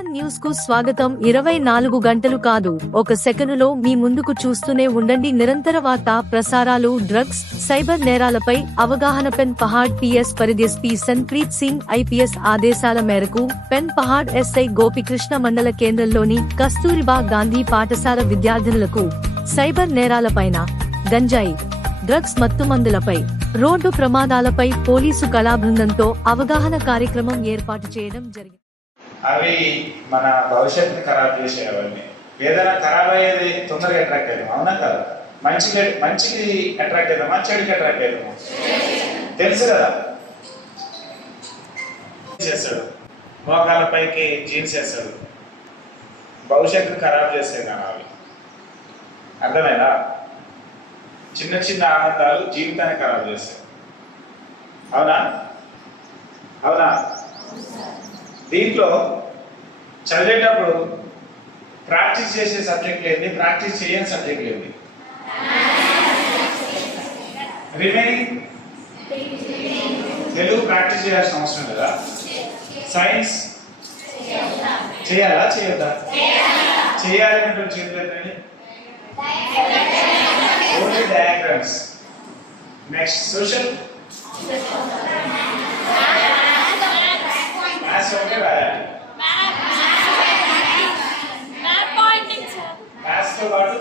Kisan news కు స్వాగతం. 24 గంటలు కాదు, ఒక సెకనులో మీ ముందుకు చూస్తూనే ఉండండి. నిరంతర వార్తా ప్రసారాలు, డ్రగ్స్, సైబర్ నేరాలపై అవగాహన. పెన్ పహాడ్ పిఎస్ పరిధిఎస్పీ సన్ప్రీత్ సింగ్ ఐపీఎస్ ఆదేశాల మేరకు పెన్ పహాడ్ ఎస్ఐ గోపికృష్ణ మండల కేంద్రంలోని కస్తూరిబా గాంధీ పాఠశాల విద్యార్థినులకు సైబర్ నేరాలపైన, గంజాయి, డ్రగ్స్, మత్తుమందులపై, రోడ్డు ప్రమాదాలపై పోలీసు కళాబృందంతో అవగాహన కార్యక్రమం ఏర్పాటు చేయడం జరిగింది. అవి మన భవిష్యత్తుని ఖరాబ్ చేసేవన్నీ. ఏదైనా ఖరాబ్ అయ్యేది తొందరగా అట్రాక్ట్ అవుతాం, అవునా కాదు? మంచికి అట్రాక్ట్ అవుతామా, చెడుకి అట్రాక్ట్ అవుతామా? తెలుసు కదా. చేస్తాడు, మోకాళ్ళ పైకి జీన్స్ వేస్తాడు, భవిష్యత్తుని ఖరాబ్ చేస్తాయి కానీ అవి. అర్థమైనా? చిన్న చిన్న ఆనందాలు జీవితాన్ని ఖరాబ్ చేస్తాయి. అవునా అవునా? దీంట్లో చదివేటప్పుడు ప్రాక్టీస్ చేసే సబ్జెక్ట్ లేదు, ప్రాక్టీస్ చేయని సబ్జెక్ట్ లేదు. రిమైనింగ్ తెలుగు ప్రాక్టీస్ చేయాల్సిన అవసరం లేదా? సైన్స్ చేయాలా చేయొద్దా? చేయాలి అంటే చేయలేదండి. Only diagrams. Next social maths ఒకటే రాయాలి. మ్యాథ్స్ తో పాటు